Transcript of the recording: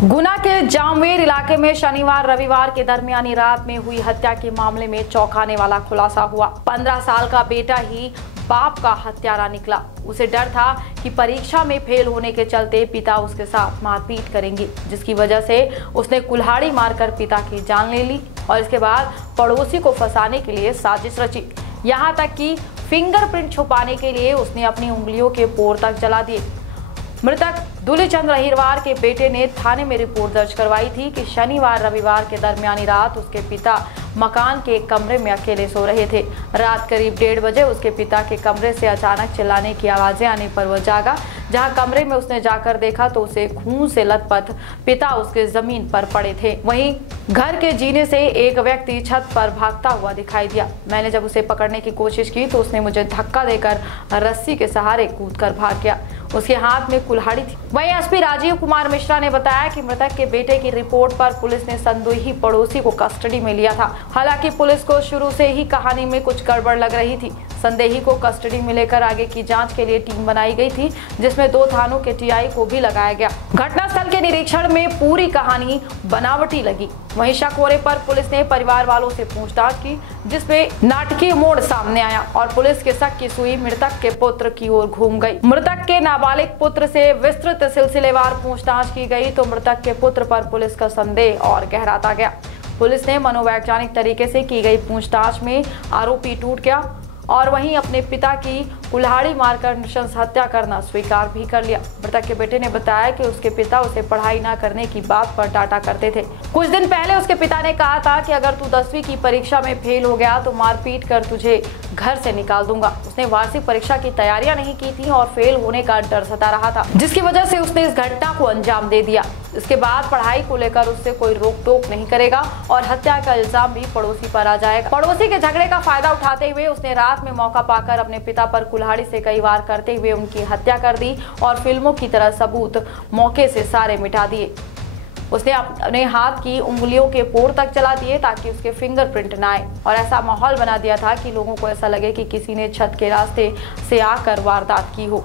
गुना के जामवेर इलाके में शनिवार रविवार के दरमियानी रात में हुई हत्या के मामले में चौंकाने वाला खुलासा हुआ। 15 साल का बेटा ही बाप का हत्यारा निकला। उसे डर था कि परीक्षा में फेल होने के चलते पिता उसके साथ मारपीट करेंगे, जिसकी वजह से उसने कुल्हाड़ी मारकर पिता की जान ले ली और इसके बाद पड़ोसी को फंसाने के लिए साजिश रची। यहाँ तक कि फिंगरप्रिंट छुपाने के लिए उसने अपनी उंगलियों के पोर तक जला दिए। मृतक दूलीचंद अहिरवार के बेटे ने थाने में रिपोर्ट दर्ज करवाई थी कि शनिवार रविवार के दरमियानी रात उसके पिता मकान के एक कमरे में अकेले सो रहे थे। रात करीब 1:30 बजे उसके पिता के कमरे से अचानक चिल्लाने की आवाजें आने पर वह जागा। जहां कमरे में उसने जाकर देखा तो उसे खून से लथपथ पिता उसके जमीन पर पड़े थे। वहीं घर के जीने से एक व्यक्ति छत पर भागता हुआ दिखाई दिया। मैंने जब उसे पकड़ने की कोशिश की तो उसने मुझे धक्का देकर रस्सी के सहारे कूदकर भाग गया। उसके हाथ में कुल्हाड़ी थी। वहीं एसपी राजीव कुमार मिश्रा ने बताया कि मृतक के बेटे की रिपोर्ट पर पुलिस ने संदेही पड़ोसी को कस्टडी में लिया था। हालांकि पुलिस को शुरू से ही कहानी में कुछ गड़बड़ लग रही थी। संदेही को कस्टडी में लेकर आगे की जांच के लिए टीम बनाई गई थी, जिसमें 2 थानों के टीआई को भी लगाया गया। घटनास्थल के निरीक्षण में पूरी कहानी बनावटी लगी। वहीं शक होने पर पुलिस ने परिवार वालों से पूछताछ की, जिसमें नाटकीय मोड़ सामने आया और पुलिस के शक की सुई मृतक के पुत्र की ओर घूम गई। मृतक के नाबालिग पुत्र से विस्तृत सिलसिलेवार पूछताछ की गई तो मृतक के पुत्र पर पुलिस का संदेह और गहराता गया। पुलिस ने मनोवैज्ञानिक तरीके से की गई पूछताछ में आरोपी टूट गया और वहीं अपने पिता की कुल्हाड़ी मारकर नृशंस हत्या करना स्वीकार भी कर लिया। मृतक के बेटे ने बताया कि उसके पिता उसे पढ़ाई न करने की बात पर डांटा करते थे। कुछ दिन पहले उसके पिता ने कहा था कि अगर तू 10वीं की परीक्षा में फेल हो गया तो मारपीट कर तुझे घर से निकाल दूंगा। उसने वार्षिक परीक्षा की तैयारियां नहीं की थी और फेल होने का डर सता रहा था, जिसकी वजह से उसने इस घटना को अंजाम दे दिया। इसके बाद पढ़ाई को लेकर उससे कोई रोक टोक नहीं करेगा और हत्या का इल्जाम भी पड़ोसी पर आ जाएगा। पड़ोसी के झगड़े का फायदा उठाते हुए उसने रात में मौका पाकर अपने पिता पर कुल्हाड़ी से कई वार करते हुए उनकी हत्या कर दी और फिल्मों की तरह सबूत मौके से सारे मिटा दिए। उसने अपने हाथ की उंगलियों के पोर तक जला दिए ताकि उसके फिंगरप्रिंट न आए और ऐसा माहौल बना दिया था कि लोगों को ऐसा लगे कि किसी ने छत के रास्ते से आकर वारदात की हो।